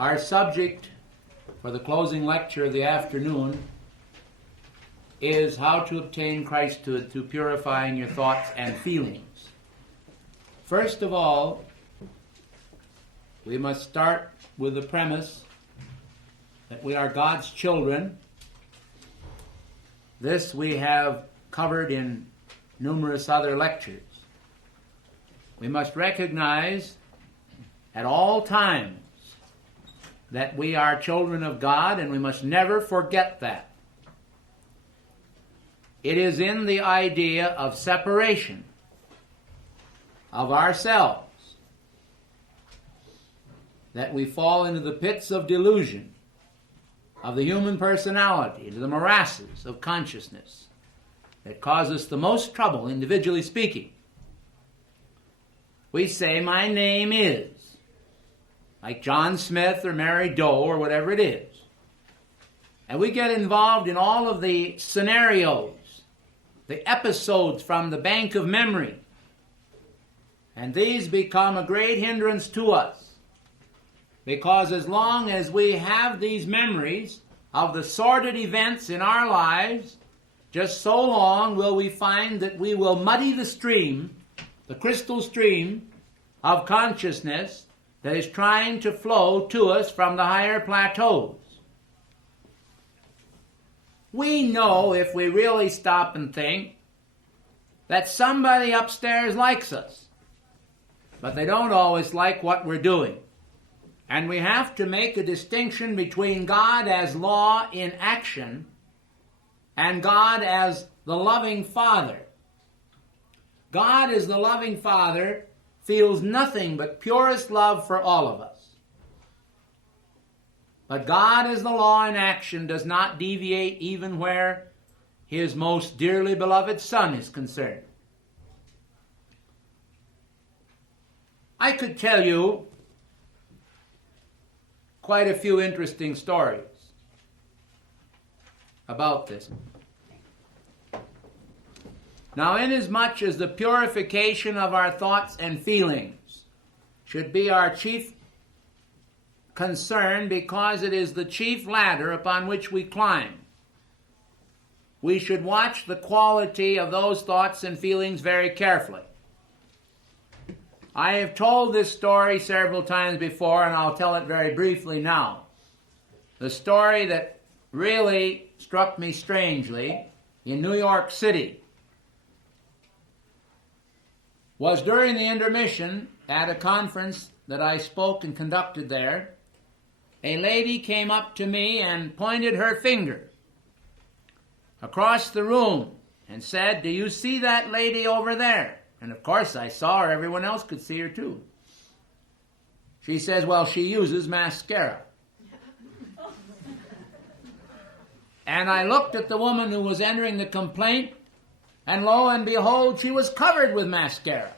Our subject for the closing lecture of the afternoon is how to obtain Christhood through purifying your thoughts and feelings. First of all, we must start with the premise that we are God's children. This we have covered in numerous other lectures. We must recognize at all times that we are children of God, and we must never forget that. It is in the idea of separation of ourselves that we fall into the pits of delusion of the human personality, into the morasses of consciousness that cause us the most trouble, individually speaking. We say, my name is, like John Smith or Mary Doe or whatever it is. And we get involved in all of the scenarios, the episodes from the bank of memory. And these become a great hindrance to us. Because as long as we have these memories of the sordid events in our lives, just so long will we find that we will muddy the stream, the crystal stream of consciousness that is trying to flow to us from the higher plateaus. We know, if we really stop and think, that somebody upstairs likes us, but they don't always like what we're doing. And we have to make a distinction between God as law in action and God as the loving Father. God as the loving Father feels nothing but purest love for all of us. But God as the law in action does not deviate even where His most dearly beloved Son is concerned. I could tell you quite a few interesting stories about this. Now, inasmuch as the purification of our thoughts and feelings should be our chief concern because it is the chief ladder upon which we climb, we should watch the quality of those thoughts and feelings very carefully. I have told this story several times before, and I'll tell it very briefly now. The story that really struck me strangely in New York City was during the intermission at a conference that I spoke and conducted there. A lady came up to me and pointed her finger across the room and said, "Do you see that lady over there?" And of course I saw her. Everyone else could see her too. She says, "Well, she uses mascara." And I looked at the woman who was entering the complaint, and lo and behold, she was covered with mascara.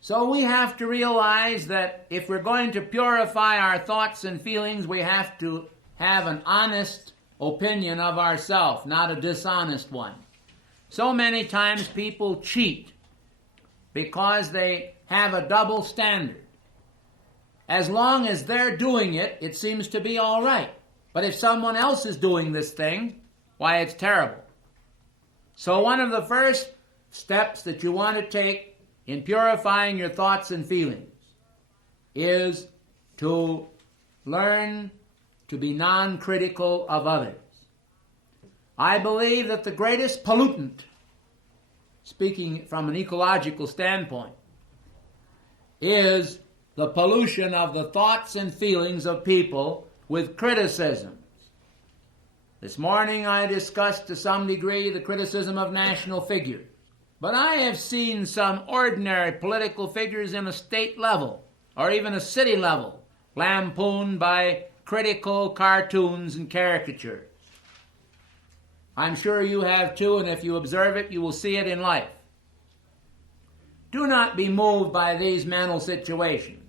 So we have to realize that if we're going to purify our thoughts and feelings, we have to have an honest opinion of ourselves, not a dishonest one. So many times people cheat because they have a double standard. As long as they're doing it, it seems to be all right. But if someone else is doing this thing, why, it's terrible. So one of the first steps that you want to take in purifying your thoughts and feelings is to learn to be non-critical of others. I believe that the greatest pollutant, speaking from an ecological standpoint, is the pollution of the thoughts and feelings of people with criticisms. This morning I discussed to some degree the criticism of national figures. But I have seen some ordinary political figures in a state level, or even a city level, lampooned by critical cartoons and caricatures. I'm sure you have too, and if you observe it, you will see it in life. Do not be moved by these mental situations.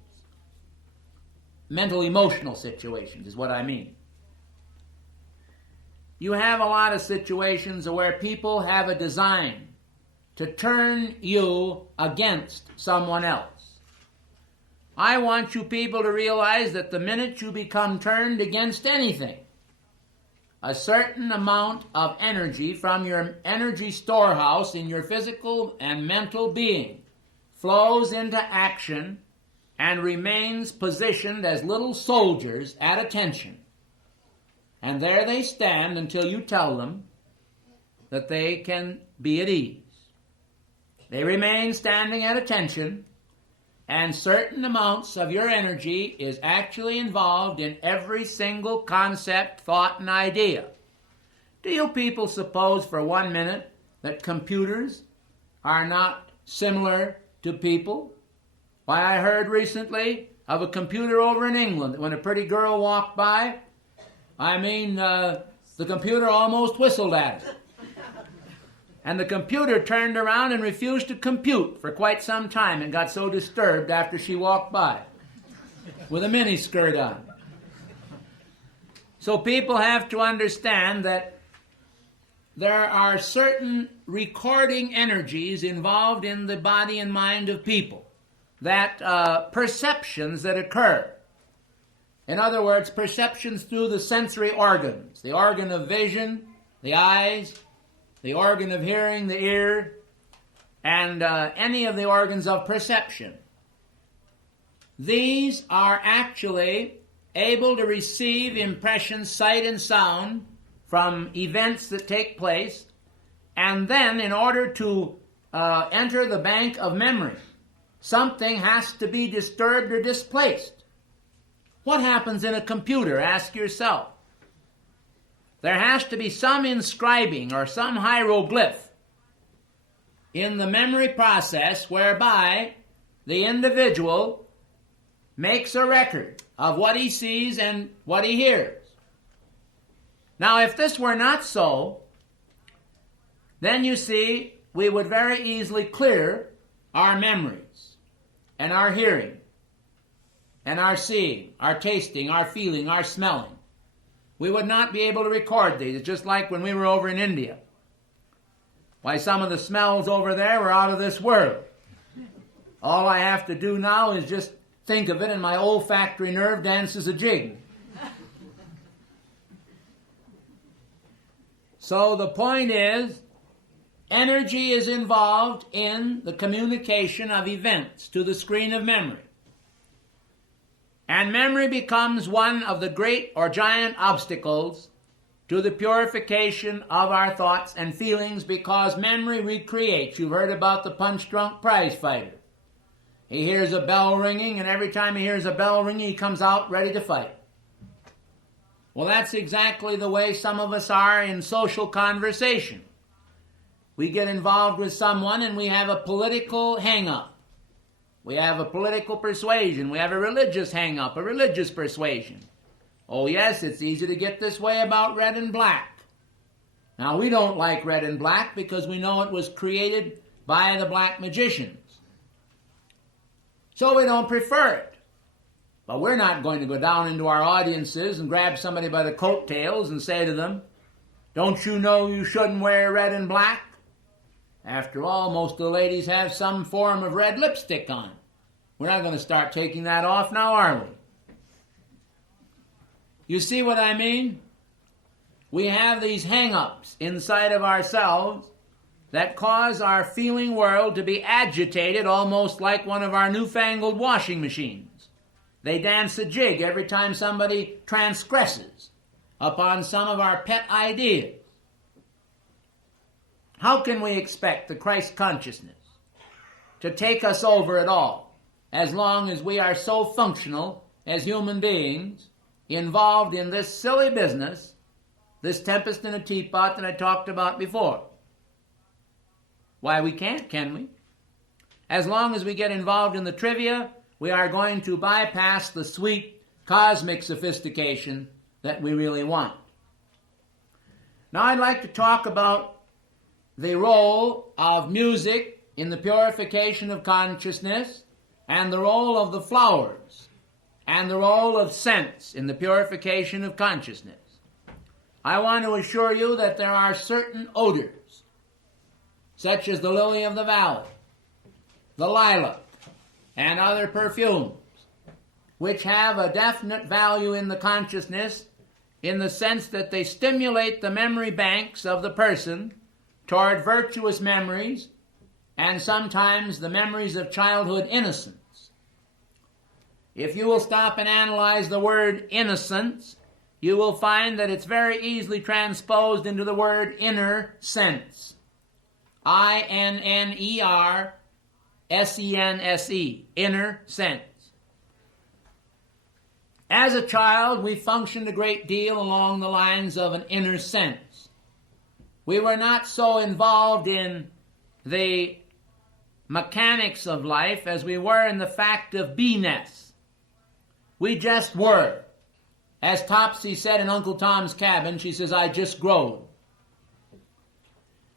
Mental emotional situations is what I mean. You have a lot of situations where people have a design to turn you against someone else. I want you people to realize that the minute you become turned against anything, a certain amount of energy from your energy storehouse in your physical and mental being flows into action and remains positioned as little soldiers at attention. And there they stand until you tell them that they can be at ease. They remain standing at attention, and certain amounts of your energy is actually involved in every single concept, thought, and idea. Do you people suppose for 1 minute that computers are not similar to people? Why, I heard recently of a computer over in England. When a pretty girl walked by, the computer almost whistled at her. And the computer turned around and refused to compute for quite some time and got so disturbed after she walked by with a miniskirt on. So people have to understand that there are certain recording energies involved in the body and mind of people, that perceptions that occur. In other words, perceptions through the sensory organs, the organ of vision, the eyes, the organ of hearing, the ear, and any of the organs of perception. These are actually able to receive impressions, sight and sound, from events that take place, and then in order to enter the bank of memory, something has to be disturbed or displaced. What happens in a computer? Ask yourself. There has to be some inscribing or some hieroglyph in the memory process whereby the individual makes a record of what he sees and what he hears. Now, if this were not so, then you see, we would very easily clear our memories and our hearing and our seeing, our tasting, our feeling, our smelling. We would not be able to record these. It's just like when we were over in India. Why, some of the smells over there were out of this world. All I have to do now is just think of it and my olfactory nerve dances a jig. So the point is, energy is involved in the communication of events to the screen of memory. And memory becomes one of the great or giant obstacles to the purification of our thoughts and feelings, because memory recreates. You've heard about the punch-drunk prize fighter. He hears a bell ringing, and every time he hears a bell ringing, he comes out ready to fight. Well, that's exactly the way some of us are in social conversation. We get involved with someone and we have a political hang-up. We have a political persuasion. We have a religious hang-up, a religious persuasion. Oh yes, it's easy to get this way about red and black. Now, we don't like red and black because we know it was created by the black magicians. So we don't prefer it. But we're not going to go down into our audiences and grab somebody by the coattails and say to them, "Don't you know you shouldn't wear red and black?" After all, most of the ladies have some form of red lipstick on. We're not going to start taking that off now, are we? You see what I mean? We have these hang-ups inside of ourselves that cause our feeling world to be agitated almost like one of our newfangled washing machines. They dance a jig every time somebody transgresses upon some of our pet ideas. How can we expect the Christ consciousness to take us over at all as long as we are so functional as human beings involved in this silly business, this tempest in a teapot that I talked about before? Why, we can't, can we? As long as we get involved in the trivia, we are going to bypass the sweet cosmic sophistication that we really want. Now I'd like to talk about the role of music in the purification of consciousness, and the role of the flowers, and the role of scents in the purification of consciousness. I want to assure you that there are certain odors, such as the lily of the valley, the lilac, and other perfumes, which have a definite value in the consciousness in the sense that they stimulate the memory banks of the person toward virtuous memories and sometimes the memories of childhood innocence. If you will stop and analyze the word innocence, you will find that it's very easily transposed into the word inner sense. I-N-N-E-R-S-E-N-S-E, inner sense. As a child, we functioned a great deal along the lines of an inner sense. We were not so involved in the mechanics of life as we were in the fact of beingness. We just were. As Topsy said in Uncle Tom's Cabin, she says, I just growed.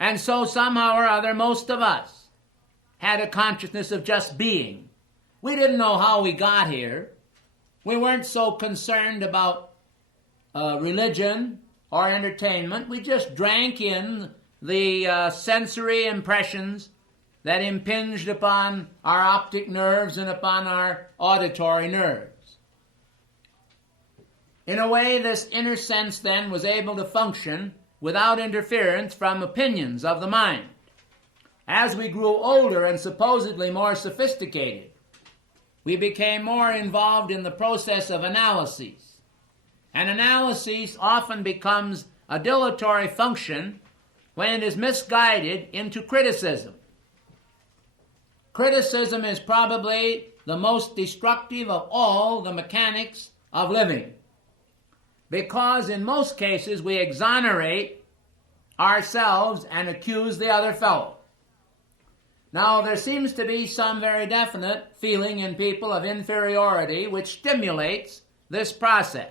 And so somehow or other, most of us had a consciousness of just being. We didn't know how we got here. We weren't so concerned about religion or entertainment. We just drank in the sensory impressions that impinged upon our optic nerves and upon our auditory nerves. In a way, this inner sense then was able to function without interference from opinions of the mind. As we grew older and supposedly more sophisticated, we became more involved in the process of analyses. And analysis often becomes a dilatory function when it is misguided into criticism. Criticism is probably the most destructive of all the mechanics of living, because in most cases we exonerate ourselves and accuse the other fellow. Now, there seems to be some very definite feeling in people of inferiority which stimulates this process.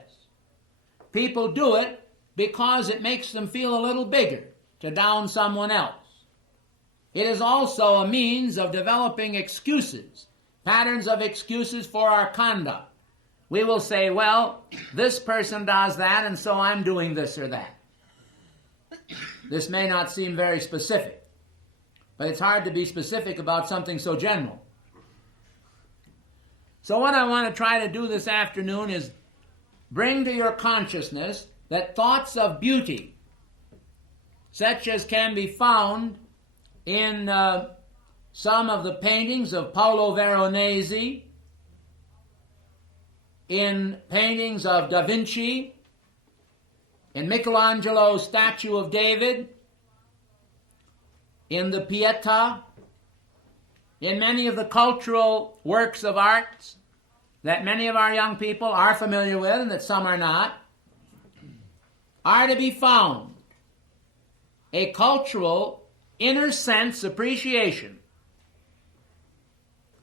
People do it because it makes them feel a little bigger to down someone else. It is also a means of developing excuses, patterns of excuses for our conduct. We will say, well, this person does that, and so I'm doing this or that. This may not seem very specific, but it's hard to be specific about something so general. So what I want to try to do this afternoon is bring to your consciousness that thoughts of beauty, such as can be found in some of the paintings of Paolo Veronese, in paintings of Da Vinci, in Michelangelo's statue of David, in the Pietà, in many of the cultural works of arts that many of our young people are familiar with and that some are not, are to be found a cultural inner sense appreciation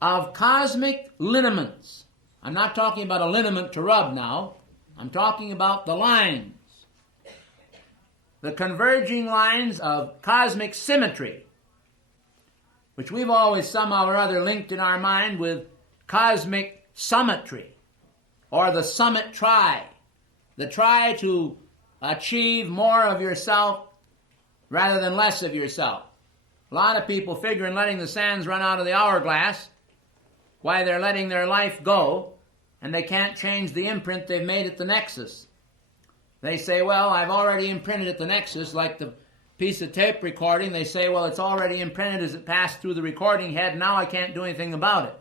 of cosmic lineaments. I'm not talking about a lineament to rub now. I'm talking about the lines, the converging lines of cosmic symmetry, which we've always somehow or other linked in our mind with cosmic symmetry, or the summit try, the try to achieve more of yourself rather than less of yourself. A lot of people figure in letting the sands run out of the hourglass why they're letting their life go, and they can't change the imprint they've made at the nexus. They say, well, I've already imprinted at the nexus, like the piece of tape recording. They say, well, it's already imprinted as it passed through the recording head, now I can't do anything about it.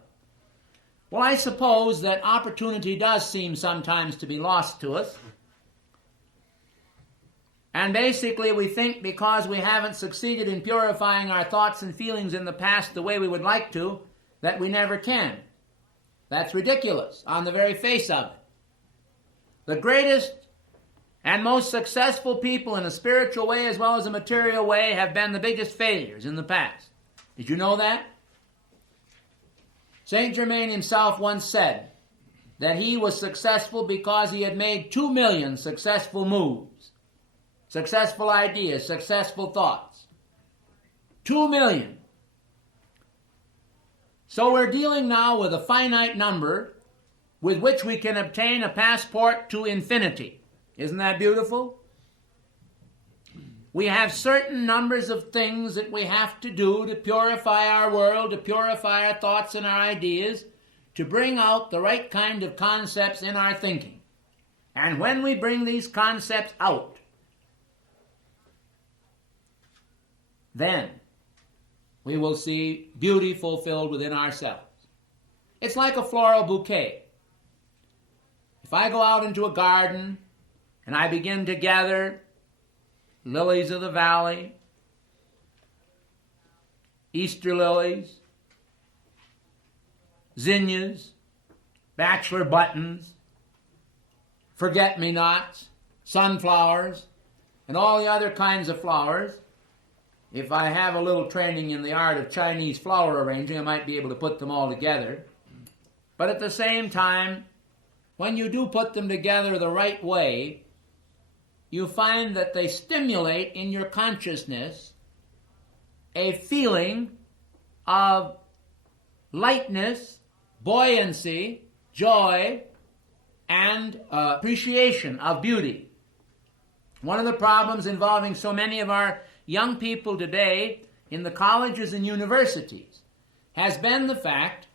Well, I suppose that opportunity does seem sometimes to be lost to us. And basically we think because we haven't succeeded in purifying our thoughts and feelings in the past the way we would like to, that we never can. That's ridiculous on the very face of it. The greatest and most successful people in a spiritual way as well as a material way have been the biggest failures in the past. Did you know that? Saint Germain himself once said that he was successful because he had made 2 million successful moves, successful ideas, successful thoughts. 2 million. So we're dealing now with a finite number with which we can obtain a passport to infinity. Isn't that beautiful? We have certain numbers of things that we have to do to purify our world, to purify our thoughts and our ideas, to bring out the right kind of concepts in our thinking. And when we bring these concepts out, then we will see beauty fulfilled within ourselves. It's like a floral bouquet. If I go out into a garden and I begin to gather lilies of the valley, Easter lilies, zinnias, bachelor buttons, forget-me-nots, sunflowers, and all the other kinds of flowers. If I have a little training in the art of Chinese flower arranging, I might be able to put them all together. But at the same time, when you do put them together the right way, you find that they stimulate in your consciousness a feeling of lightness, buoyancy, joy, and appreciation of beauty. One of the problems involving so many of our young people today in the colleges and universities has been the fact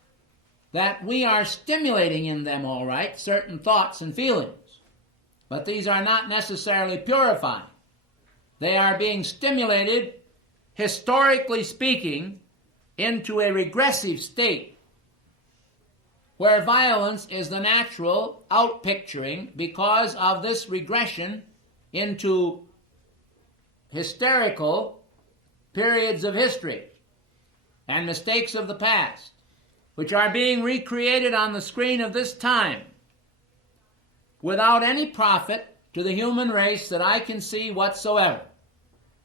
that we are stimulating in them, all right, certain thoughts and feelings, but these are not necessarily purifying. They are being stimulated, historically speaking, into a regressive state where violence is the natural outpicturing because of this regression into hysterical periods of history and mistakes of the past, which are being recreated on the screen of this time without any profit to the human race that I can see whatsoever.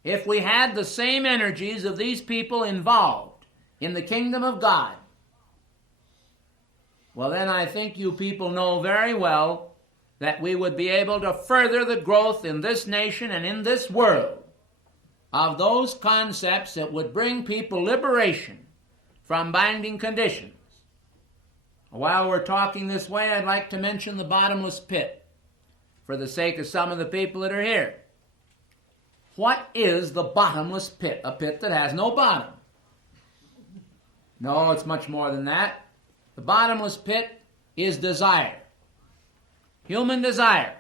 If we had the same energies of these people involved in the kingdom of God, well, then I think you people know very well that we would be able to further the growth in this nation and in this world of those concepts that would bring people liberation from binding conditions. While we're talking this way, I'd like to mention the bottomless pit for the sake of some of the people that are here. What is the bottomless pit? A pit that has no bottom. No, it's much more than that. The bottomless pit is desire. Human desire.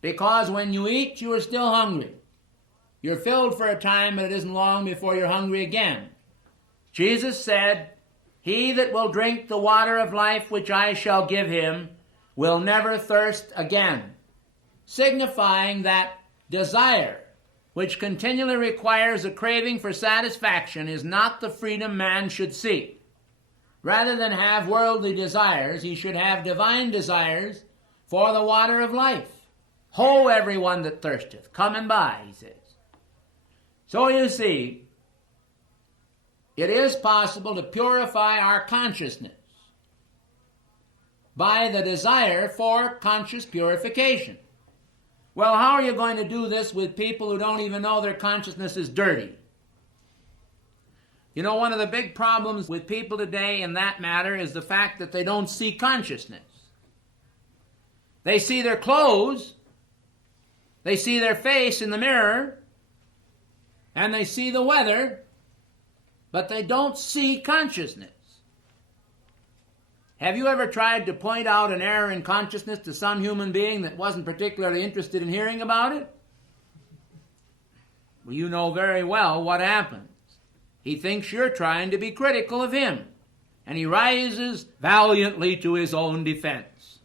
Because when you eat, you are still hungry. You're filled for a time, but it isn't long before you're hungry again. Jesus said, "He that will drink the water of life which I shall give him will never thirst again," signifying that desire, which continually requires a craving for satisfaction, is not the freedom man should seek. Rather than have worldly desires, he should have divine desires for the water of life. "Ho, everyone that thirsteth, come and buy," he says. So you see, it is possible to purify our consciousness by the desire for conscious purification. Well, how are you going to do this with people who don't even know their consciousness is dirty? You know, one of the big problems with people today in that matter is the fact that they don't see consciousness. They see their clothes, they see their face in the mirror, and they see the weather, but they don't see consciousness. Have you ever tried to point out an error in consciousness to some human being that wasn't particularly interested in hearing about it? Well, you know very well what happens. He thinks you're trying to be critical of him, and he rises valiantly to his own defense.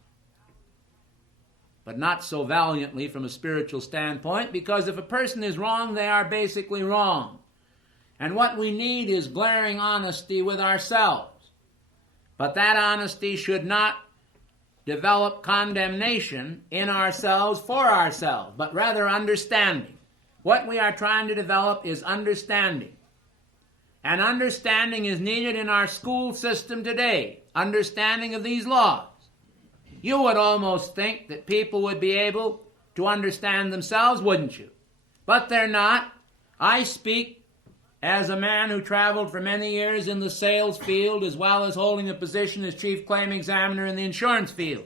But not so valiantly from a spiritual standpoint, because if a person is wrong, they are basically wrong. And what we need is glaring honesty with ourselves. But that honesty should not develop condemnation in ourselves for ourselves, but rather understanding. What we are trying to develop is understanding. And understanding is needed in our school system today, understanding of these laws. You would almost think that people would be able to understand themselves, wouldn't you? But they're not. I speak as a man who traveled for many years in the sales field as well as holding a position as chief claim examiner in the insurance field.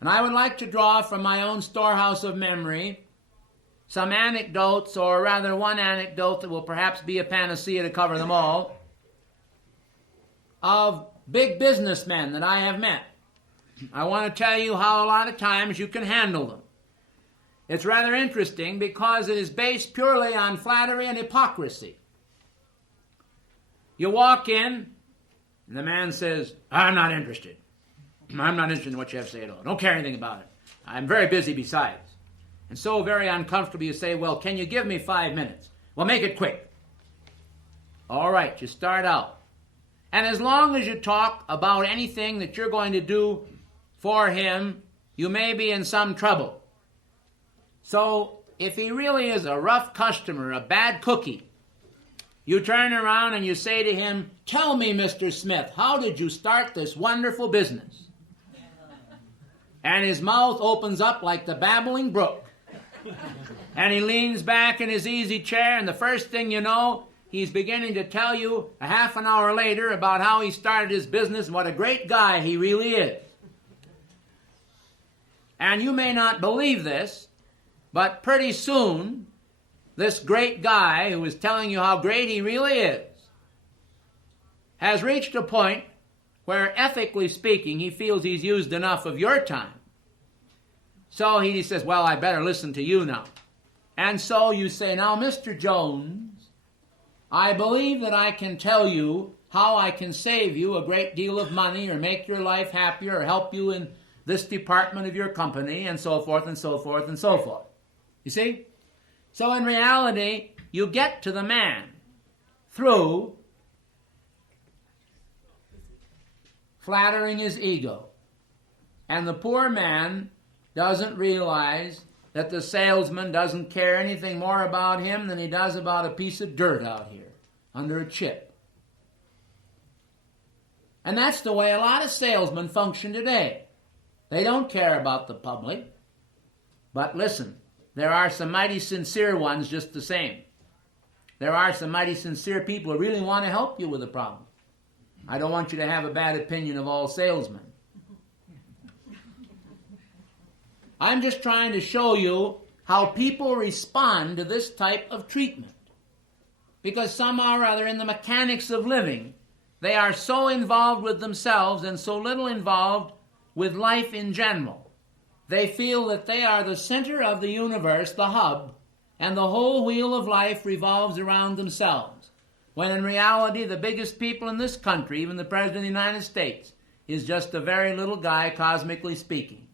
And I would like to draw from my own storehouse of memory some anecdotes, or rather one anecdote that will perhaps be a panacea to cover them all, of big businessmen that I have met. I want to tell you how a lot of times you can handle them. It's rather interesting because it is based purely on flattery and hypocrisy. You walk in, and the man says, I'm not interested. I'm not interested in what you have to say at all. Don't care anything about it. I'm very busy besides. And so very uncomfortable you say, well, can you give me 5 minutes? Well, make it quick. All right, you start out. And as long as you talk about anything that you're going to do for him, you may be in some trouble. So if he really is a rough customer, a bad cookie, you turn around and you say to him, tell me, Mr. Smith, how did you start this wonderful business? And his mouth opens up like the babbling brook. And he leans back in his easy chair, and the first thing you know, he's beginning to tell you a half an hour later about how he started his business and what a great guy he really is. And you may not believe this, but pretty soon, this great guy who is telling you how great he really is has reached a point where, ethically speaking, he feels he's used enough of your time. So he says, well, I better listen to you now. And so you say, now, Mr. Jones, I believe that I can tell you how I can save you a great deal of money or make your life happier or help you in this department of your company and so forth and so forth and so forth. You see? So in reality, you get to the man through flattering his ego. And the poor man doesn't realize that the salesman doesn't care anything more about him than he does about a piece of dirt out here under a chip. And that's the way a lot of salesmen function today. They don't care about the public. But listen, there are some mighty sincere ones just the same. There are some mighty sincere people who really want to help you with a problem. I don't want you to have a bad opinion of all salesmen. I'm just trying to show you how people respond to this type of treatment. Because somehow or other in the mechanics of living, they are so involved with themselves and so little involved with life in general. They feel that they are the center of the universe, the hub, and the whole wheel of life revolves around themselves. When in reality, the biggest people in this country, even the President of the United States, is just a very little guy, cosmically speaking.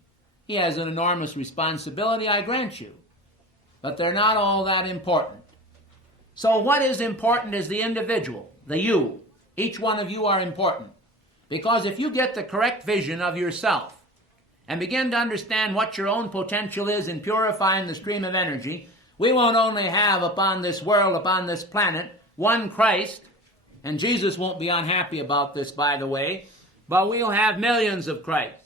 He has an enormous responsibility, I grant you. But they're not all that important. So what is important is the individual, the you. Each one of you are important. Because if you get the correct vision of yourself and begin to understand what your own potential is in purifying the stream of energy, we won't only have upon this world, upon this planet, one Christ, and Jesus won't be unhappy about this, by the way, but we'll have millions of Christs.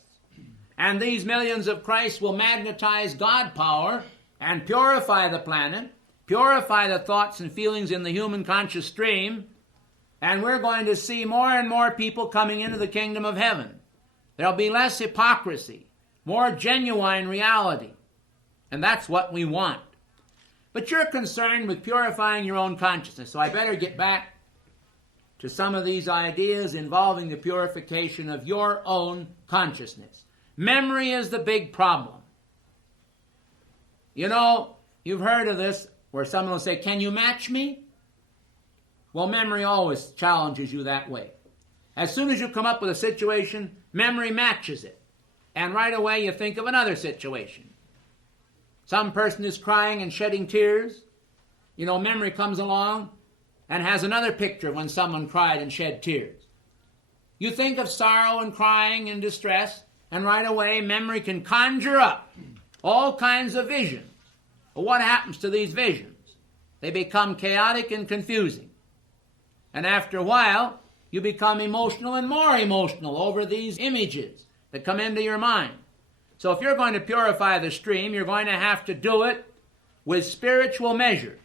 And these millions of Christs will magnetize God power and purify the planet, purify the thoughts and feelings in the human conscious stream, and we're going to see more and more people coming into the kingdom of heaven. There'll be less hypocrisy, more genuine reality, and that's what we want. But you're concerned with purifying your own consciousness, so I better get back to some of these ideas involving the purification of your own consciousness. Memory is the big problem. You know, you've heard of this where someone will say, can you match me? Well, memory always challenges you that way. As soon as you come up with a situation, memory matches it. And right away you think of another situation. Some person is crying and shedding tears. You know, memory comes along and has another picture when someone cried and shed tears. You think of sorrow and crying and distress, and right away memory can conjure up all kinds of visions. But what happens to these visions? They become chaotic and confusing. And after a while, you become emotional and more emotional over these images that come into your mind. So if you're going to purify the stream, you're going to have to do it with spiritual measures.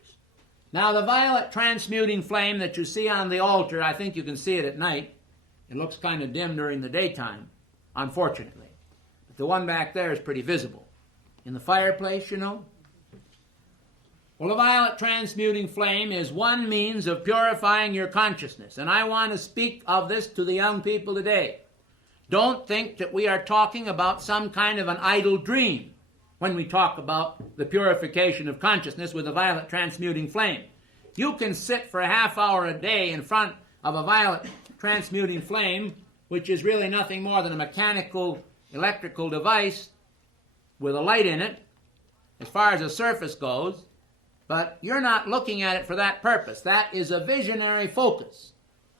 Now, the violet transmuting flame that you see on the altar, I think you can see it at night. It looks kind of dim during the daytime, unfortunately. But the one back there is pretty visible. In the fireplace, you know. Well, the violet transmuting flame is one means of purifying your consciousness, and I want to speak of this to the young people today. Don't think that we are talking about some kind of an idle dream when we talk about the purification of consciousness with a violet transmuting flame. You can sit for a half hour a day in front of a violet transmuting flame, which is really nothing more than a mechanical electrical device with a light in it, as far as the surface goes, but you're not looking at it for that purpose. That is a visionary focus.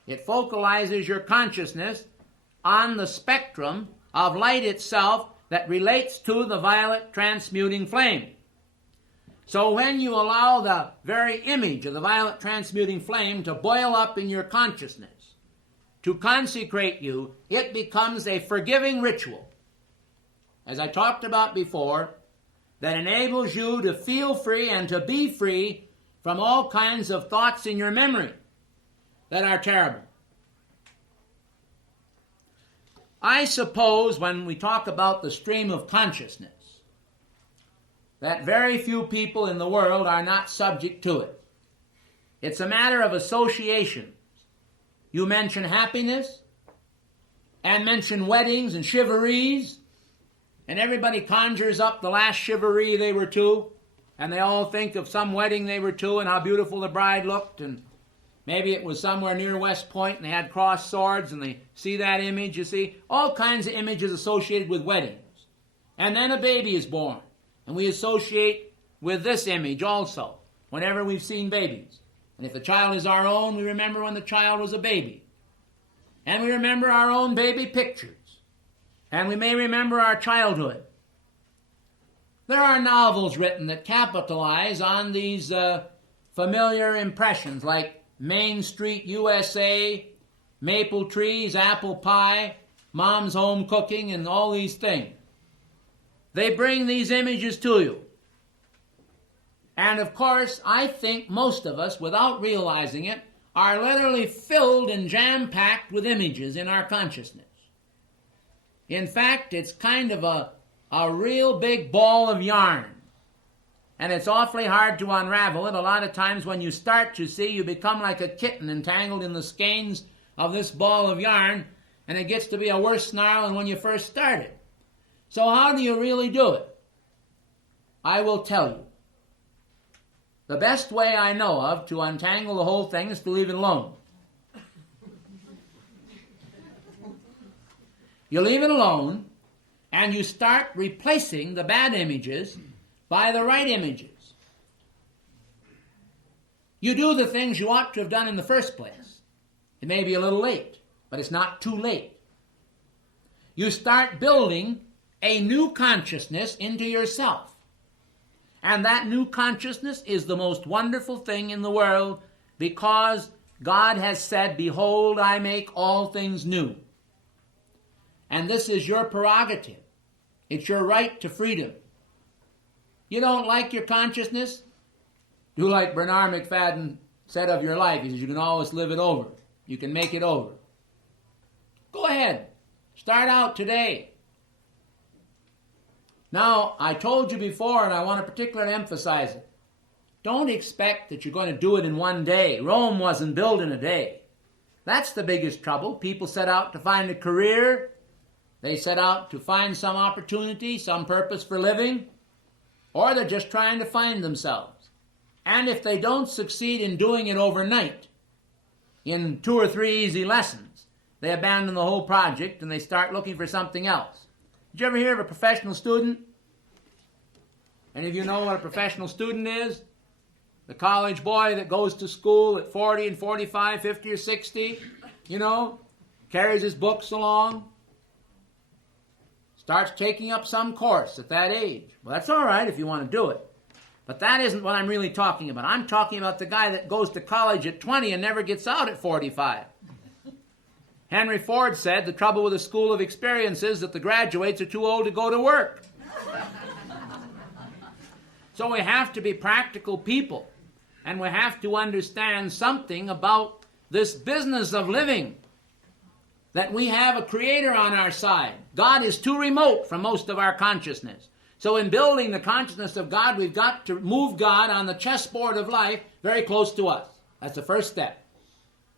It focalizes your consciousness on the spectrum of light itself that relates to the violet transmuting flame. So when you allow the very image of the violet transmuting flame to boil up in your consciousness, to consecrate you, it becomes a forgiving ritual, as I talked about before, that enables you to feel free and to be free from all kinds of thoughts in your memory that are terrible. I suppose when we talk about the stream of consciousness, that very few people in the world are not subject to it. It's a matter of association. You mention happiness, and mention weddings and chivalries, and everybody conjures up the last chivalry they were to, and they all think of some wedding they were to and how beautiful the bride looked, and maybe it was somewhere near West Point and they had crossed swords, and they see that image, you see. All kinds of images associated with weddings. And then a baby is born, and we associate with this image also whenever we've seen babies. And if the child is our own, we remember when the child was a baby. And we remember our own baby pictures. And we may remember our childhood. There are novels written that capitalize on these familiar impressions, like Main Street USA, Maple Trees, Apple Pie, Mom's Home Cooking, and all these things. They bring these images to you. And of course, I think most of us, without realizing it, are literally filled and jam-packed with images in our consciousness. In fact, it's kind of a real big ball of yarn. And it's awfully hard to unravel it. A lot of times when you start, you see, you become like a kitten entangled in the skeins of this ball of yarn, and it gets to be a worse snarl than when you first started. So how do you really do it? I will tell you. The best way I know of to untangle the whole thing is to leave it alone. You leave it alone, and you start replacing the bad images by the right images. You do the things you ought to have done in the first place. It may be a little late, but it's not too late. You start building a new consciousness into yourself. And that new consciousness is the most wonderful thing in the world, because God has said, "Behold, I make all things new." And this is your prerogative. It's your right to freedom. You don't like your consciousness? Do like Bernard McFadden said of your life. He says you can always live it over. You can make it over. Go ahead. Start out today. Now, I told you before, and I want to particularly emphasize it. Don't expect that you're going to do it in one day. Rome wasn't built in a day. That's the biggest trouble. People set out to find a career. They set out to find some opportunity, some purpose for living, or they're just trying to find themselves. And if they don't succeed in doing it overnight, in 2 or 3 easy lessons, they abandon the whole project and they start looking for something else. Did you ever hear of a professional student? Any of you know what a professional student is? The college boy that goes to school at 40 and 45, 50 or 60, carries his books along, starts taking up some course at that age. Well, that's all right if you want to do it. But that isn't what I'm really talking about. I'm talking about the guy that goes to college at 20 and never gets out at 45. Henry Ford said the trouble with the school of experience is that the graduates are too old to go to work. So we have to be practical people, and we have to understand something about this business of living, that we have a creator on our side. God is too remote from most of our consciousness. So in building the consciousness of God, we've got to move God on the chessboard of life very close to us. That's the first step.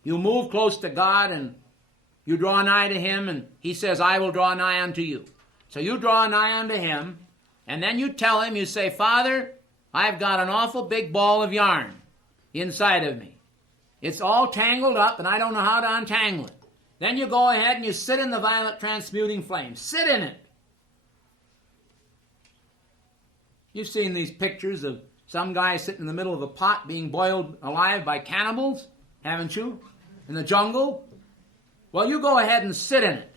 You move close to God and you draw nigh to Him, and He says, I will draw nigh unto you. So you draw nigh unto Him, and then you tell Him, you say, Father, I've got an awful big ball of yarn inside of me. It's all tangled up, and I don't know how to untangle it. Then you go ahead and you sit in the violet transmuting flame. Sit in it. You've seen these pictures of some guy sitting in the middle of a pot being boiled alive by cannibals, haven't you? In the jungle. Well, you go ahead and sit in it.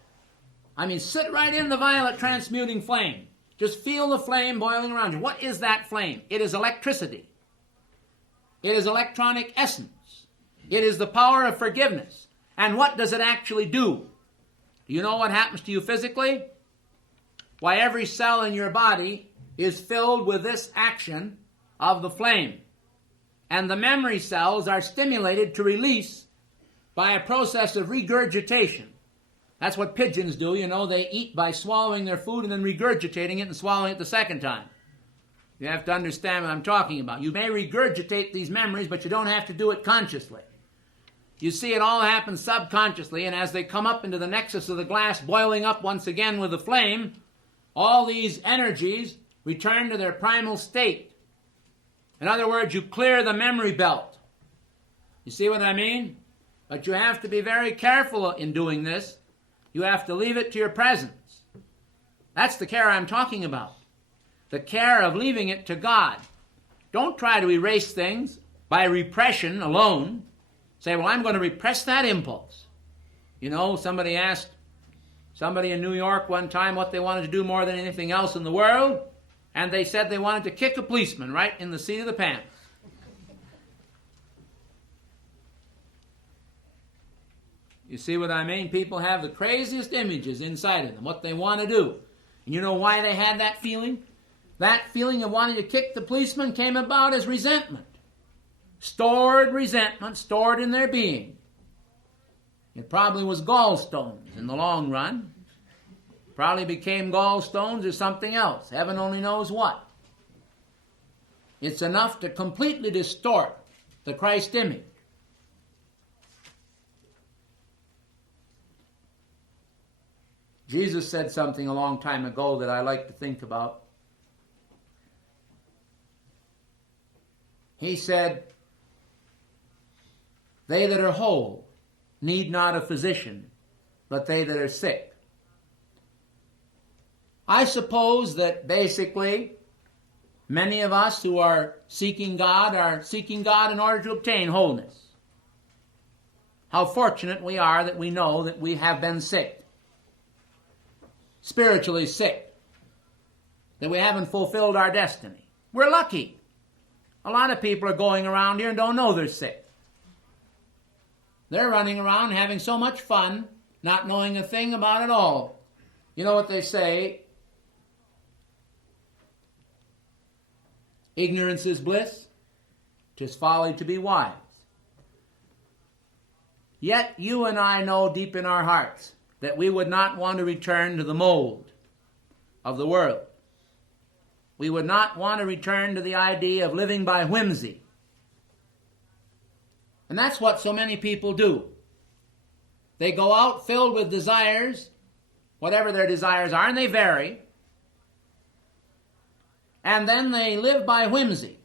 I mean, sit right in the violet transmuting flame. Just feel the flame boiling around you. What is that flame? It is electricity. It is electronic essence. It is the power of forgiveness. And what does it actually do? Do you know what happens to you physically? Why, every cell in your body is filled with this action of the flame. And the memory cells are stimulated to release by a process of regurgitation. That's what pigeons do, you know. They eat by swallowing their food and then regurgitating it and swallowing it the second time. You have to understand what I'm talking about. You may regurgitate these memories, but you don't have to do it consciously. You see, it all happens subconsciously, and as they come up into the nexus of the glass, boiling up once again with the flame, all these energies return to their primal state. In other words, you clear the memory belt. You see what I mean? But you have to be very careful in doing this. You have to leave it to your presence. That's the care I'm talking about. The care of leaving it to God. Don't try to erase things by repression alone. Say, well, I'm going to repress that impulse. You know, somebody asked somebody in New York one time what they wanted to do more than anything else in the world, and they said they wanted to kick a policeman right in the seat of the pants. You see what I mean? People have the craziest images inside of them, what they want to do. And you know why they had that feeling? That feeling of wanting to kick the policeman came about as resentment. Stored resentment, stored in their being. It probably was gallstones in the long run. Probably became gallstones or something else. Heaven only knows what. It's enough to completely distort the Christ image. Jesus said something a long time ago that I like to think about. He said, they that are whole need not a physician, but they that are sick. I suppose that basically many of us who are seeking God in order to obtain wholeness. How fortunate we are that we know that we have been sick, spiritually sick, that we haven't fulfilled our destiny. We're lucky. A lot of people are going around here and don't know they're sick. They're running around having so much fun, not knowing a thing about it all. You know what they say? Ignorance is bliss. 'Tis folly to be wise. Yet you and I know deep in our hearts that we would not want to return to the mold of the world. We would not want to return to the idea of living by whimsy. And that's what so many people do. They go out filled with desires, whatever their desires are, and they vary. And then they live by whimsy.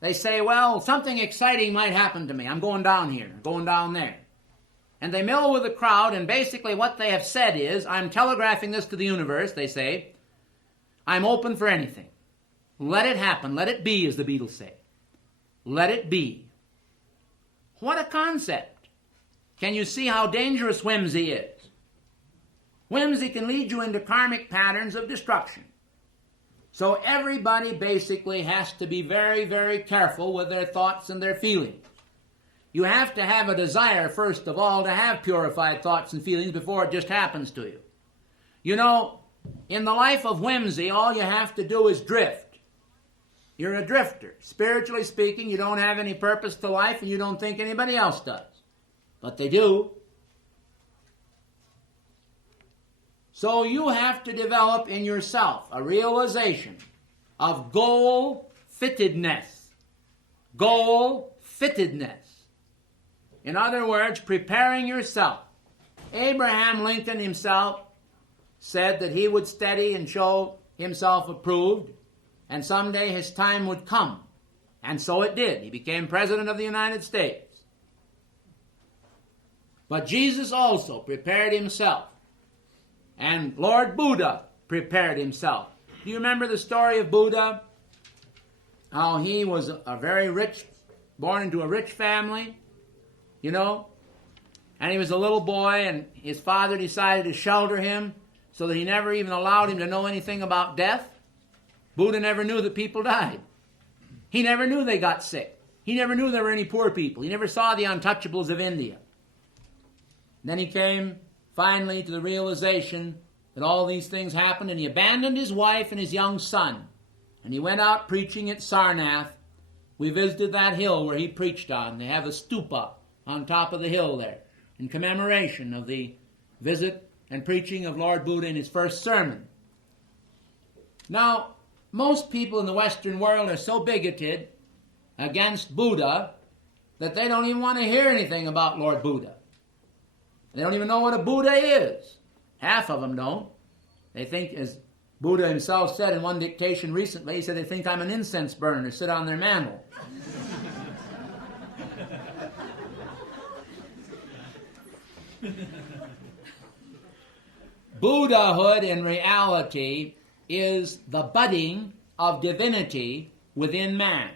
They say, well, something exciting might happen to me. I'm going down here, going down there. And they mill with the crowd, and basically what they have said is, I'm telegraphing this to the universe, they say. I'm open for anything. Let it happen. Let it be, as the Beatles say. Let it be. What a concept. Can you see how dangerous whimsy is? Whimsy can lead you into karmic patterns of destruction. So everybody basically has to be very, very careful with their thoughts and their feelings. You have to have a desire, first of all, to have purified thoughts and feelings before it just happens to you. You know, in the life of whimsy, all you have to do is drift. You're a drifter. Spiritually speaking, you don't have any purpose to life and you don't think anybody else does. But they do. So you have to develop in yourself a realization of goal-fittedness. Goal-fittedness. In other words, preparing yourself. Abraham Lincoln himself said that he would study and show himself approved, and someday his time would come. And so it did. He became President of the United States. But Jesus also prepared himself. And Lord Buddha prepared himself. Do you remember the story of Buddha? How he was a very rich, born into a rich family, you know, and he was a little boy, and his father decided to shelter him so that he never even allowed him to know anything about death. Buddha never knew that people died. He never knew they got sick. He never knew there were any poor people. He never saw the untouchables of India. Then he came finally to the realization that all these things happened, and he abandoned his wife and his young son, and he went out preaching at Sarnath. We visited that hill where he preached on. They have a stupa on top of the hill there in commemoration of the visit and preaching of Lord Buddha in his first sermon. Now, most people in the Western world are so bigoted against Buddha that they don't even want to hear anything about Lord Buddha. They don't even know what a Buddha is. Half of them don't. They think, as Buddha himself said in one dictation recently, he said they think I'm an incense burner, sit on their mantle. Buddhahood in reality is the budding of divinity within man.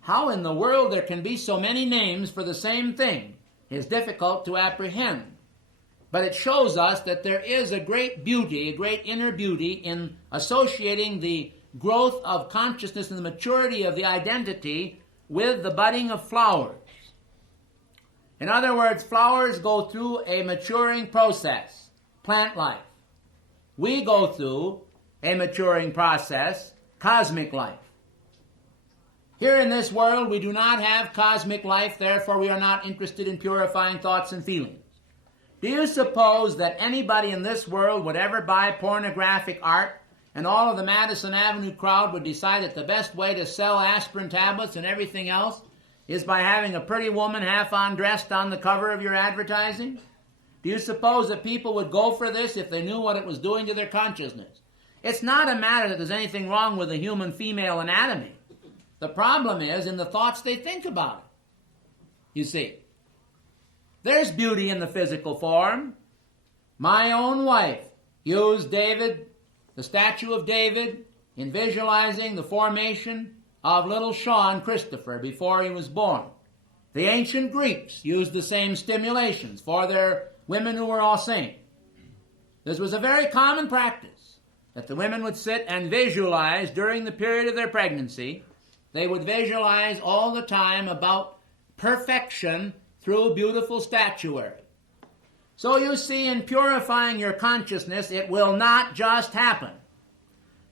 How in the world there can be so many names for the same thing is difficult to apprehend. But it shows us that there is a great beauty, a great inner beauty in associating the growth of consciousness and the maturity of the identity with the budding of flowers. In other words, flowers go through a maturing process, plant life. We go through a maturing process, cosmic life. Here in this world, we do not have cosmic life, therefore we are not interested in purifying thoughts and feelings. Do you suppose that anybody in this world would ever buy pornographic art, and all of the Madison Avenue crowd would decide that the best way to sell aspirin tablets and everything else is by having a pretty woman half undressed on the cover of your advertising? Do you suppose that people would go for this if they knew what it was doing to their consciousness? It's not a matter that there's anything wrong with the human female anatomy. The problem is in the thoughts they think about it. You see, there's beauty in the physical form. My own wife used David, the statue of David, in visualizing the formation of little Sean Christopher before he was born. The ancient Greeks used the same stimulations for their women who were all saints. This was a very common practice, that the women would sit and visualize during the period of their pregnancy. They would visualize all the time about perfection through beautiful statuary. So you see, in purifying your consciousness, it will not just happen.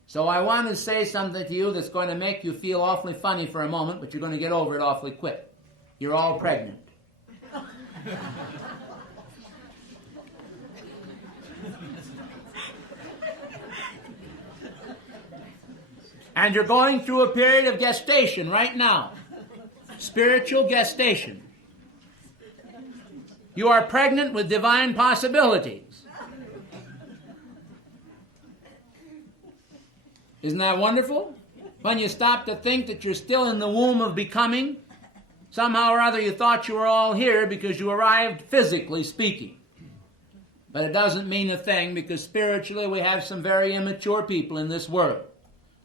So I want to say something to you that's going to make you feel awfully funny for a moment, but you're going to get over it awfully quick. You're all pregnant. And you're going through a period of gestation right now. Spiritual gestation. You are pregnant with divine possibilities. Isn't that wonderful? When you stop to think that you're still in the womb of becoming, somehow or other you thought you were all here because you arrived physically speaking. But it doesn't mean a thing, because spiritually we have some very immature people in this world.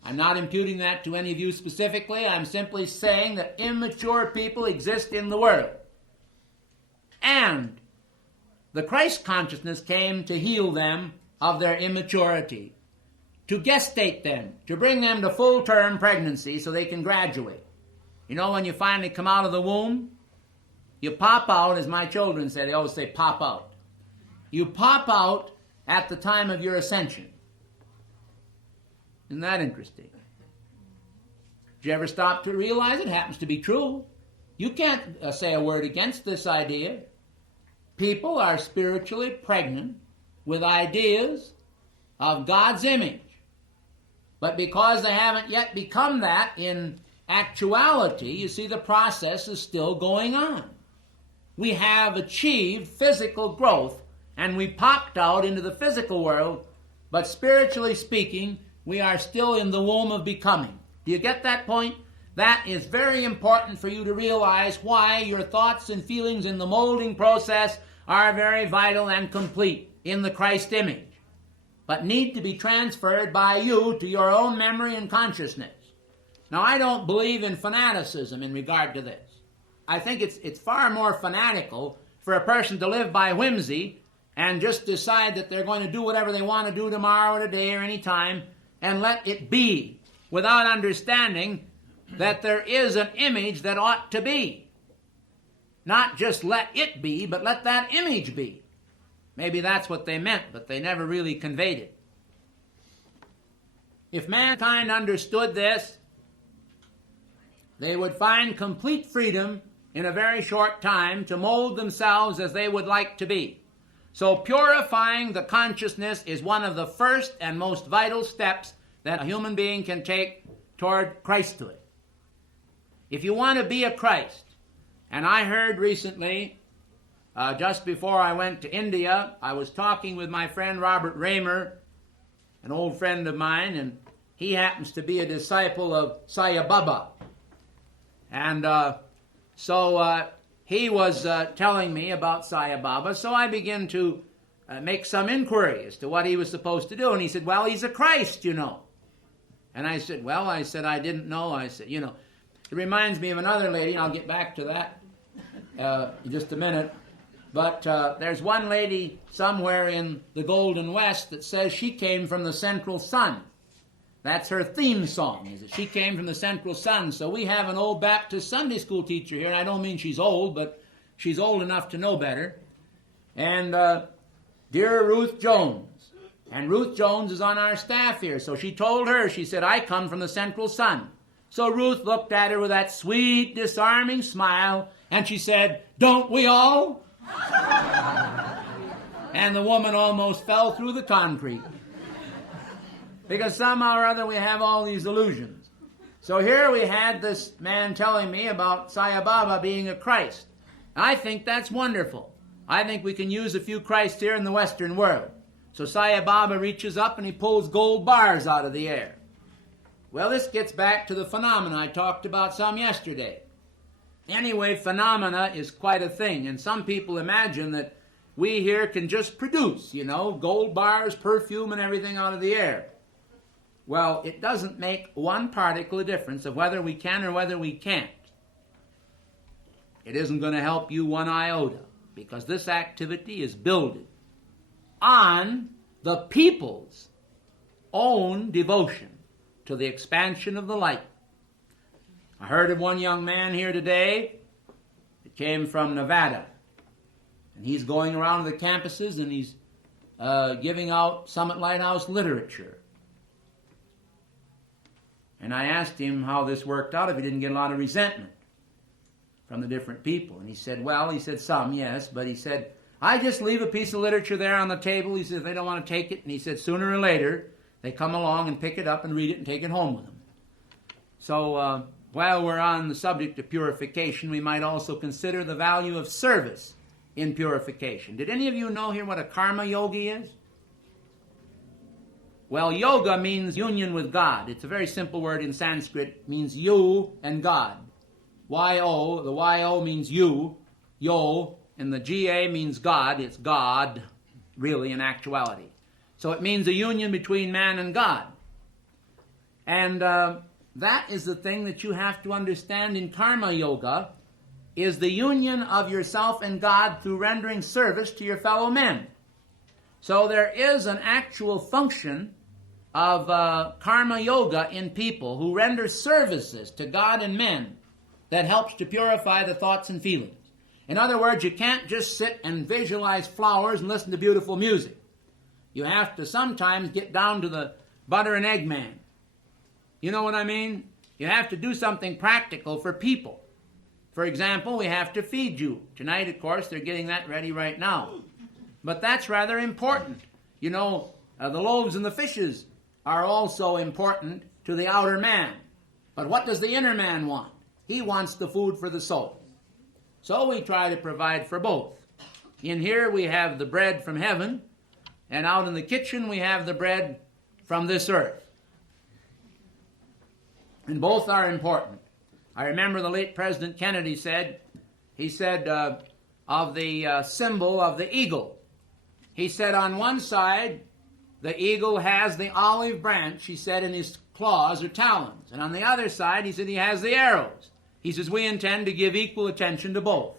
I'm not imputing that to any of you specifically. I'm simply saying that immature people exist in the world. And the Christ consciousness came to heal them of their immaturity, to gestate them, to bring them to full-term pregnancy so they can graduate. You know, when you finally come out of the womb, you pop out, as my children say, they always say pop out. You pop out at the time of your ascension. Isn't that interesting? Did you ever stop to realize it happens to be true? You can't say a word against this idea. People are spiritually pregnant with ideas of God's image. But because they haven't yet become that in actuality, you see, the process is still going on. We have achieved physical growth, and we popped out into the physical world, but spiritually speaking, we are still in the womb of becoming. Do you get that point? That is very important for you to realize why your thoughts and feelings in the molding process are very vital and complete in the Christ image, but need to be transferred by you to your own memory and consciousness. Now, I don't believe in fanaticism in regard to this. I think it's far more fanatical for a person to live by whimsy and just decide that they're going to do whatever they want to do tomorrow or today or any time and let it be without understanding that there is an image that ought to be. Not just let it be, but let that image be. Maybe that's what they meant, but they never really conveyed it. If mankind understood this, they would find complete freedom in a very short time to mold themselves as they would like to be. So purifying the consciousness is one of the first and most vital steps that a human being can take toward Christhood. If you want to be a Christ, and I heard recently, just before I went to India, I was talking with my friend Robert Raymer, an old friend of mine, and he happens to be a disciple of Sai Baba. And so he was telling me about Sai Baba, so I began to make some inquiry as to what he was supposed to do. And he said, well, he's a Christ, you know. And I said, well, I didn't know. I said, you know, it reminds me of another lady, and I'll get back to that in just a minute. But there's one lady somewhere in the Golden West that says she came from the central sun. That's her theme song, is it? She came from the central sun. So we have an old Baptist Sunday school teacher here, and I don't mean she's old, but she's old enough to know better. And dear Ruth Jones. And Ruth Jones is on our staff here. So she told her, she said, I come from the central sun. So Ruth looked at her with that sweet, disarming smile, and she said, don't we all? And the woman almost fell through the concrete. Because somehow or other we have all these illusions. So here we had this man telling me about Sai Baba being a Christ. I think that's wonderful. I think we can use a few Christs here in the Western world. So Sai Baba reaches up and he pulls gold bars out of the air. Well, this gets back to the phenomena I talked about some yesterday. Anyway, phenomena is quite a thing, and some people imagine that we here can just produce, you know, gold bars, perfume, and everything out of the air. Well, it doesn't make one particle a difference of whether we can or whether we can't. It isn't going to help you one iota, because this activity is builded on the people's own devotion to the expansion of the light. I heard of one young man here today that came from Nevada, and he's going around the campuses and he's giving out Summit Lighthouse literature. And I asked him how this worked out, if he didn't get a lot of resentment from the different people. And he said, well, he said some, yes, but he said, I just leave a piece of literature there on the table. He said, if they don't want to take it, and he said, sooner or later, they come along and pick it up and read it and take it home with them. So while we're on the subject of purification, we might also consider the value of service in purification. Did any of you know here what a Karma Yogi is? Well, yoga means union with God. It's a very simple word in Sanskrit. It means you and God. Y-O, the Y-O means you, yo, and the G-A means God. It's God, really, in actuality. So it means a union between man and God. And that is the thing that you have to understand in Karma Yoga, is the union of yourself and God through rendering service to your fellow men. So there is an actual function of Karma Yoga in people who render services to God and men that helps to purify the thoughts and feelings. In other words, you can't just sit and visualize flowers and listen to beautiful music. You have to sometimes get down to the butter and egg man. You know what I mean? You have to do something practical for people. For example, we have to feed you. Tonight, of course, they're getting that ready right now. But that's rather important. You know, the loaves and the fishes are also important to the outer man. But what does the inner man want? He wants the food for the soul. So we try to provide for both. In here we have the bread from heaven, and out in the kitchen we have the bread from this earth. And both are important. I remember the late President Kennedy said, of the symbol of the eagle. He said on one side, the eagle has the olive branch, he said, in his claws or talons. And on the other side, he said he has the arrows. He says, we intend to give equal attention to both.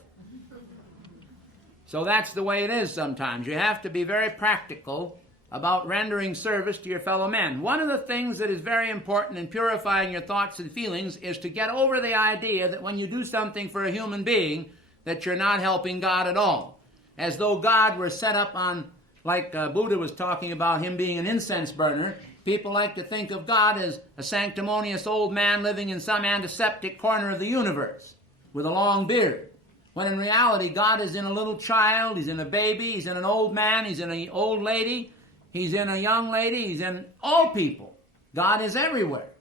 So that's the way it is sometimes. You have to be very practical about rendering service to your fellow men. One of the things that is very important in purifying your thoughts and feelings is to get over the idea that when you do something for a human being, that you're not helping God at all. As though God were set up on, like Buddha was talking about him being an incense burner. People like to think of God as a sanctimonious old man living in some antiseptic corner of the universe with a long beard. When in reality, God is in a little child, he's in a baby, he's in an old man, he's in an old lady, he's in a young lady, he's in all people. God is everywhere.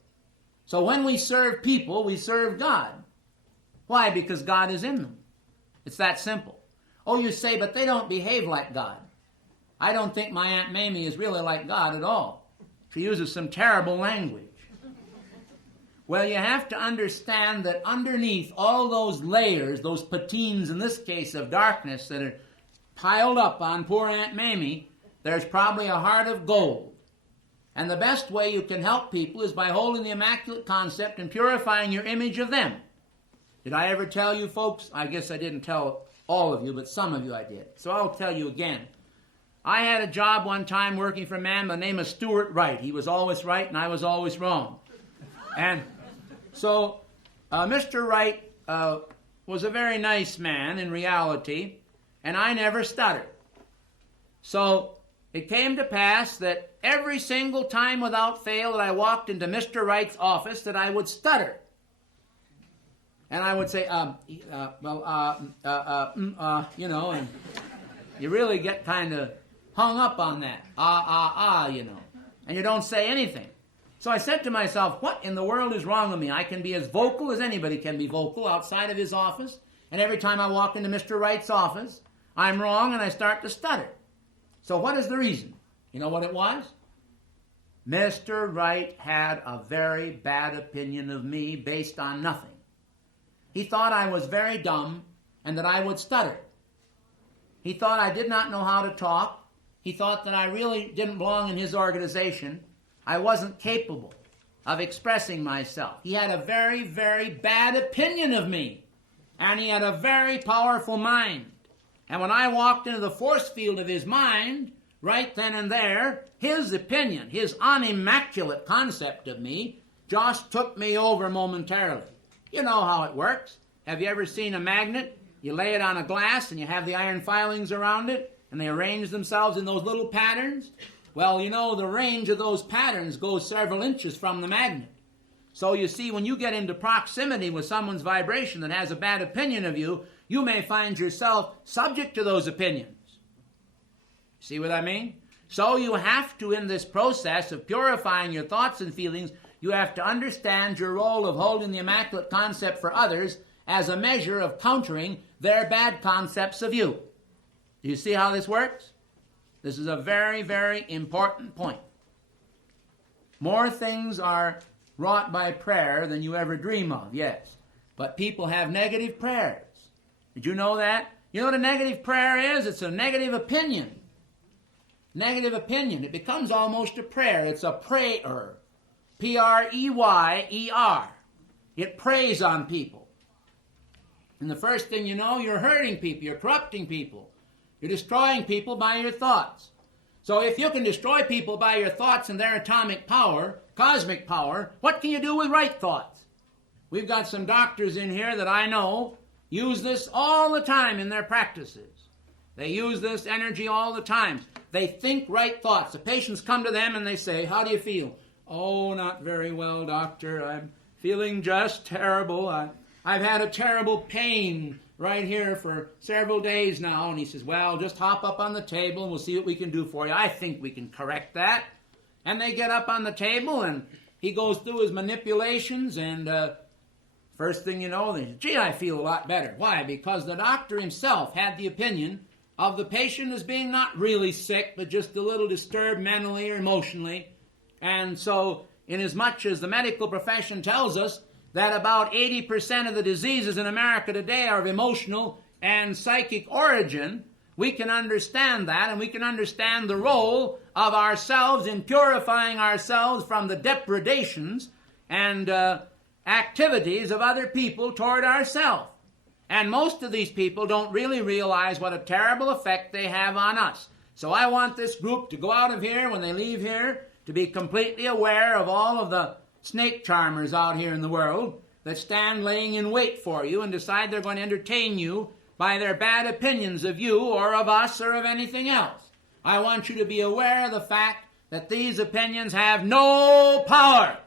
So when we serve people, we serve God. Why? Because God is in them. It's that simple. Oh, you say, but they don't behave like God. I don't think my Aunt Mamie is really like God at all. She uses some terrible language. Well, you have to understand that underneath all those layers, those patines in this case of darkness that are piled up on poor Aunt Mamie, there's probably a heart of gold. And the best way you can help people is by holding the Immaculate Concept and purifying your image of them. Did I ever tell you folks? I guess I didn't tell all of you, but some of you I did. So I'll tell you again. I had a job one time working for a man by the name of Stuart Wright. He was always right and I was always wrong. And so Mr. Wright was a very nice man in reality, and I never stuttered. So it came to pass that every single time without fail that I walked into Mr. Wright's office that I would stutter. And I would say, you know, and you really get kind of hung up on that, you know, and you don't say anything. So I said to myself, what in the world is wrong with me? I can be as vocal as anybody can be vocal outside of his office, and every time I walk into Mr. Wright's office, I'm wrong and I start to stutter. So what is the reason? You know what it was? Mr. Wright had a very bad opinion of me based on nothing. He thought I was very dumb and that I would stutter. He thought I did not know how to talk. He thought that I really didn't belong in his organization. I wasn't capable of expressing myself. He had a very, very bad opinion of me. And he had a very powerful mind. And when I walked into the force field of his mind, right then and there, his opinion, his unimmaculate concept of me, just took me over momentarily. You know how it works. Have you ever seen a magnet? You lay it on a glass and you have the iron filings around it, and they arrange themselves in those little patterns. Well, you know, the range of those patterns goes several inches from the magnet. So you see, when you get into proximity with someone's vibration that has a bad opinion of you, you may find yourself subject to those opinions. See what I mean? So you have to, in this process of purifying your thoughts and feelings, you have to understand your role of holding the Immaculate Concept for others as a measure of countering their bad concepts of you. Do you see how this works? This is a very, very important point. More things are wrought by prayer than you ever dream of, yes. But people have negative prayers. Did you know that? You know what a negative prayer is? It's a negative opinion. Negative opinion. It becomes almost a prayer. It's a prayer. P-R-E-Y-E-R. It preys on people. And the first thing you know, you're hurting people. You're corrupting people. You're destroying people by your thoughts. So if you can destroy people by your thoughts and their atomic power, cosmic power, what can you do with right thoughts? We've got some doctors in here that I know use this all the time in their practices. They use this energy all the time. They think right thoughts. The patients come to them and they say, how do you feel? Oh, not very well, doctor. I'm feeling just terrible. I've had a terrible pain right here for several days now. And he says, well, just hop up on the table and we'll see what we can do for you. I think we can correct that. And they get up on the table, and he goes through his manipulations, and first thing you know, they say, gee, I feel a lot better. Why? Because the doctor himself had the opinion of the patient as being not really sick, but just a little disturbed mentally or emotionally. And so, inasmuch as the medical profession tells us that about 80% of the diseases in America today are of emotional and psychic origin, we can understand that, and we can understand the role of ourselves in purifying ourselves from the depredations and activities of other people toward ourselves. And most of these people don't really realize what a terrible effect they have on us. So I want this group to go out of here, when they leave here, to be completely aware of all of the snake charmers out here in the world that stand laying in wait for you and decide they're going to entertain you by their bad opinions of you or of us or of anything else. I want you to be aware of the fact that these opinions have no power.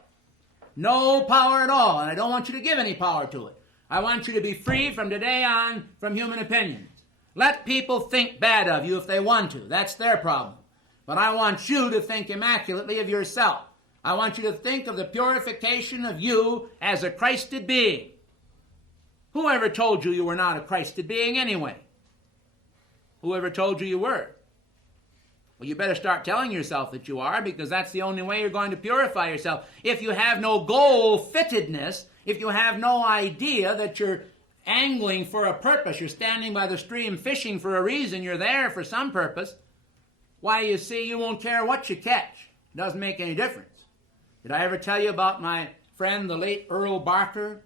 No power at all. And I don't want you to give any power to it. I want you to be free from today on from human opinions. Let people think bad of you if they want to. That's their problem. But I want you to think immaculately of yourself. I want you to think of the purification of you as a Christed being. Whoever told you you were not a Christed being anyway? Whoever told you you were? Well, you better start telling yourself that you are, because that's the only way you're going to purify yourself. If you have no goal-fittedness, if you have no idea that you're angling for a purpose, you're standing by the stream fishing for a reason, you're there for some purpose, why, you see, you won't care what you catch. It doesn't make any difference. Did I ever tell you about my friend, the late Earl Barker?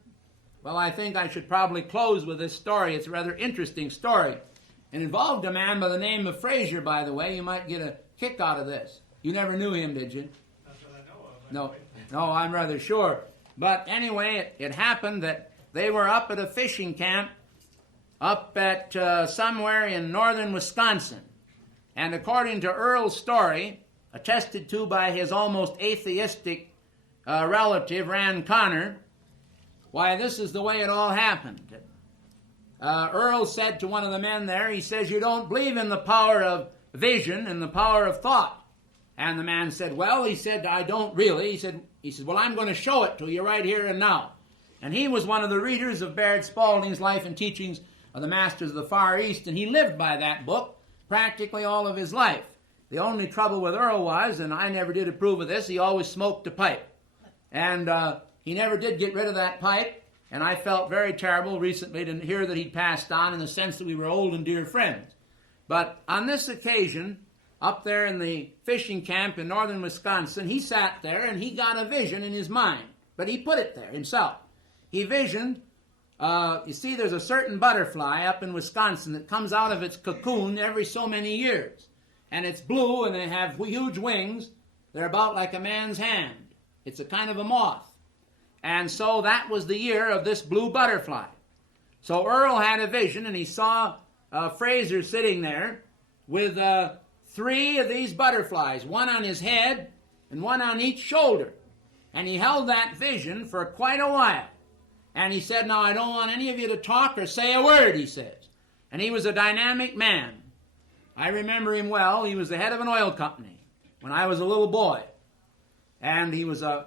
Well, I think I should probably close with this story. It's a rather interesting story. It involved a man by the name of Fraser, by the way. You might get a kick out of this. You never knew him, did you? Not that I know of. No, I'm rather sure. But anyway, it happened that they were up at a fishing camp up at somewhere in northern Wisconsin. And according to Earl's story, attested to by his almost atheistic relative, Rand Connor, why, this is the way it all happened. Earl said to one of the men there, he says, you don't believe in the power of vision and the power of thought. And the man said, well, he said, I don't really. He said, well, I'm going to show it to you right here and now. And he was one of the readers of Baird Spalding's Life and Teachings of the Masters of the Far East, and he lived by that book practically all of his life. The only trouble with Earl was, and I never did approve of this, he always smoked a pipe. And he never did get rid of that pipe, and I felt very terrible recently to hear that he'd passed on, in the sense that we were old and dear friends. But on this occasion, up there in the fishing camp in northern Wisconsin, he sat there and he got a vision in his mind. But he put it there himself. He visioned, you see, there's a certain butterfly up in Wisconsin that comes out of its cocoon every so many years. And it's blue, and they have huge wings. They're about like a man's hand. It's a kind of a moth. And so that was the year of this blue butterfly. So Earl had a vision, and he saw Fraser sitting there with 3 of these butterflies, one on his head and one on each shoulder. And he held that vision for quite a while. And he said, now, I don't want any of you to talk or say a word, he says. And he was a dynamic man. I remember him well. He was the head of an oil company when I was a little boy. And he was the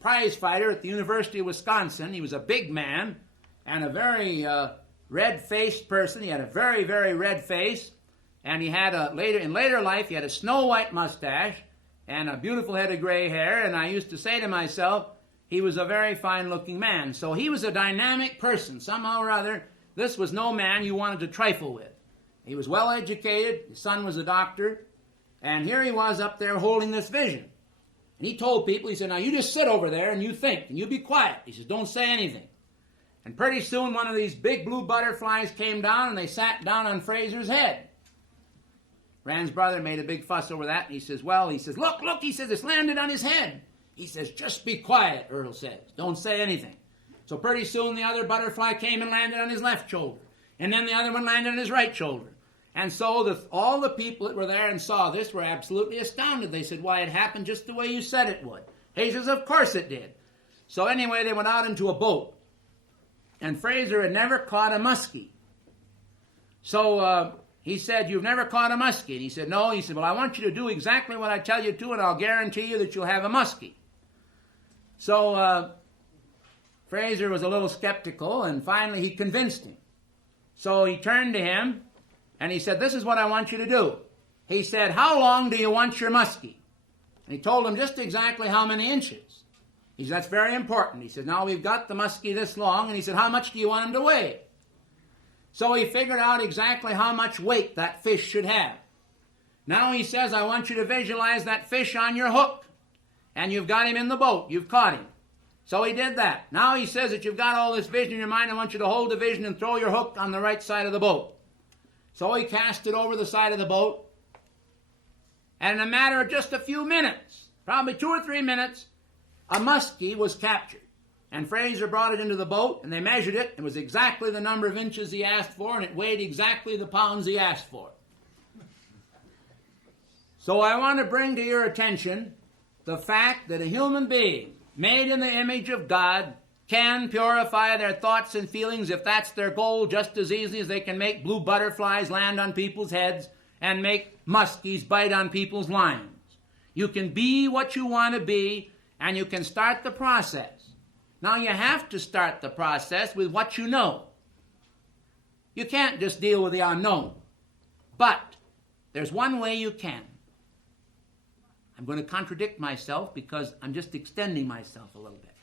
prize fighter at the University of Wisconsin. He was a big man and a very red-faced person. He had a very, very red face. And he had in later life, he had a snow-white mustache and a beautiful head of gray hair. And I used to say to myself, he was a very fine-looking man. So he was a dynamic person. Somehow or other, this was no man you wanted to trifle with. He was well-educated. His son was a doctor. And here he was up there holding this vision. And he told people, he said, now you just sit over there and you think, and you be quiet. He says, don't say anything. And pretty soon one of these big blue butterflies came down, and they sat down on Fraser's head. Rand's brother made a big fuss over that, and he says, look, he says, it's landed on his head. He says, just be quiet, Earl says. Don't say anything. So pretty soon the other butterfly came and landed on his left shoulder. And then the other one landed on his right shoulder. And so all the people that were there and saw this were absolutely astounded. They said, why, it happened just the way you said it would. He says, of course it did. So anyway, they went out into a boat. And Fraser had never caught a muskie. So he said, "You've never caught a muskie." And he said, "No." He said, "Well, I want you to do exactly what I tell you to, and I'll guarantee you that you'll have a muskie." So Fraser was a little skeptical, and finally he convinced him. So he turned to him, and he said, "This is what I want you to do." He said, "How long do you want your muskie?" And he told him just exactly how many inches. He said, "That's very important." He said, "Now we've got the muskie this long." And he said, "How much do you want him to weigh?" So he figured out exactly how much weight that fish should have. Now he says, "I want you to visualize that fish on your hook. And you've got him in the boat. You've caught him." So he did that. Now he says that you've got all this vision in your mind. I want you to hold the vision and throw your hook on the right side of the boat. So he cast it over the side of the boat. And in a matter of just a few minutes, probably 2 or 3 minutes, a muskie was captured. And Fraser brought it into the boat, and they measured it. It was exactly the number of inches he asked for, and it weighed exactly the pounds he asked for. So I want to bring to your attention the fact that a human being made in the image of God can purify their thoughts and feelings if that's their goal, just as easily as they can make blue butterflies land on people's heads and make muskies bite on people's lines. You can be what you want to be, and you can start the process. Now you have to start the process with what you know. You can't just deal with the unknown. But there's one way you can. I'm going to contradict myself because I'm just extending myself a little bit.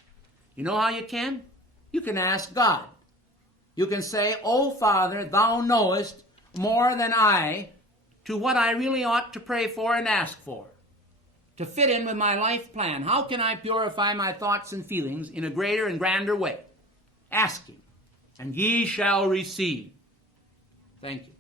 You know how you can? You can ask God. You can say, "Oh, Father, thou knowest more than I to what I really ought to pray for and ask for, to fit in with my life plan. How can I purify my thoughts and feelings in a greater and grander way?" Ask Him, and ye shall receive. Thank you.